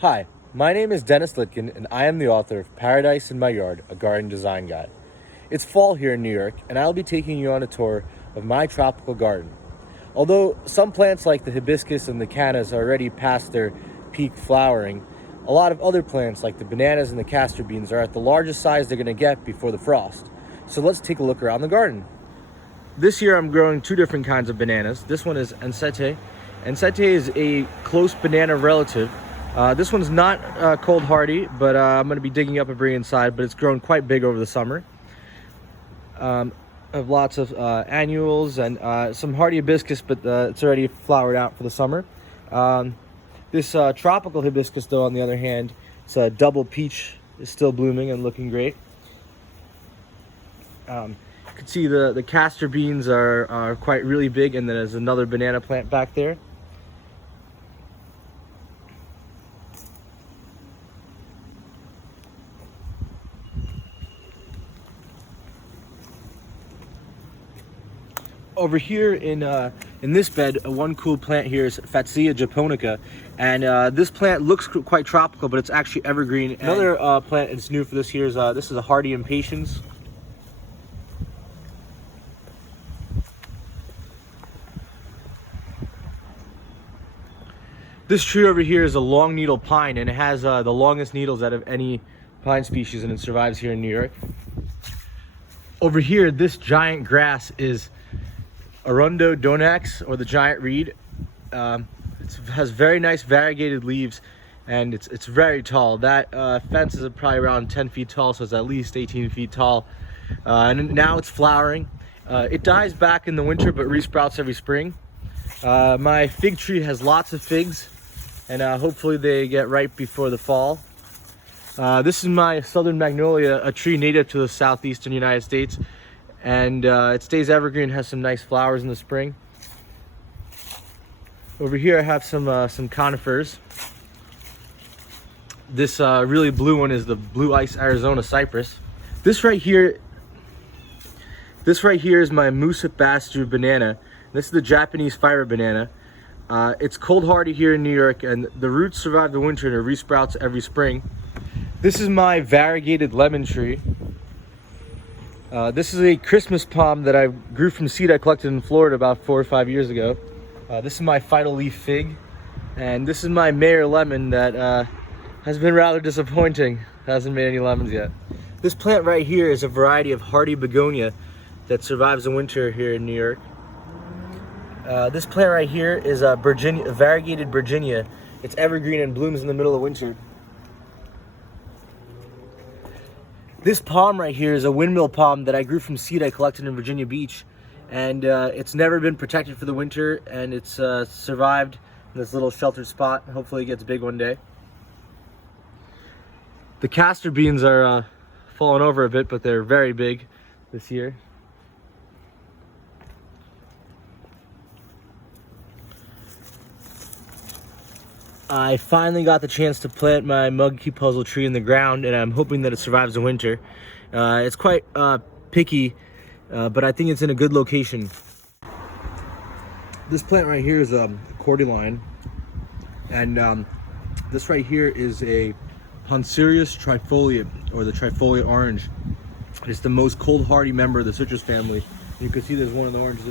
Hi, my name is Dennis Lytkine, and I am the author of Paradise in My Yard, a garden design guide. It's fall here in New York, and I'll be taking you on a tour of my tropical garden. Although some plants like the hibiscus and the cannas are already past their peak flowering, a lot of other plants like the bananas and the castor beans are at the largest size they're going to get before the frost. So let's take a look around the garden. This year I'm growing two different kinds of bananas. This one is Ancete. Ancete is a close banana relative. This one's not cold hardy, but I'm going to be digging up and bringing inside, but it's grown quite big over the summer. I have lots of annuals and some hardy hibiscus, but it's already flowered out for the summer. This tropical hibiscus, though, on the other hand, it's a double peach, is still blooming and looking great. You can see the castor beans are quite really big, and then there's another banana plant back there. Over here in this bed, one cool plant here is Fatsia Japonica, and this plant looks quite tropical, but it's actually evergreen. Another plant that's new for this year is this is a hardy impatiens. This tree over here is a long needle pine, and it has the longest needles out of any pine species, and it survives here in New York. Over here, this giant grass is Arundo donax, or the giant reed. It has very nice variegated leaves, and it's very tall. That fence is probably around 10 feet tall, so it's at least 18 feet tall. And now it's flowering. It dies back in the winter, but resprouts every spring. My fig tree has lots of figs, and hopefully they get ripe before the fall. This is my southern magnolia, a tree native to the southeastern United States. And it stays evergreen, has some nice flowers in the spring. Over here I have some conifers. This really blue one is the blue ice Arizona cypress. This right here is my Musa Bastu banana. This is the Japanese fiber banana. It's cold hardy here in New York, and the roots survive the winter and it resprouts every spring. This is my variegated lemon tree. This is a Christmas palm that I grew from seed I collected in Florida about 4 or 5 years ago. This is my Fiddle Leaf fig, and this is my Mayor lemon that has been rather disappointing. Hasn't made any lemons yet. This plant right here is a variety of hardy begonia that survives the winter here in New York. This plant right here is a variegated Virginia. It's evergreen and blooms in the middle of winter. This palm right here is a windmill palm that I grew from seed I collected in Virginia Beach, and it's never been protected for the winter, and it's survived in this little sheltered spot. Hopefully it gets big one day. The castor beans are falling over a bit, but they're very big this year. I finally got the chance to plant my muggy puzzle tree in the ground, and I'm hoping that it survives the winter. It's quite picky, but I think it's in a good location. This plant right here is a cordyline, and this right here is a Poncerius trifolia, or the trifolia orange. It's the most cold hardy member of the citrus family. You can see there's one of the oranges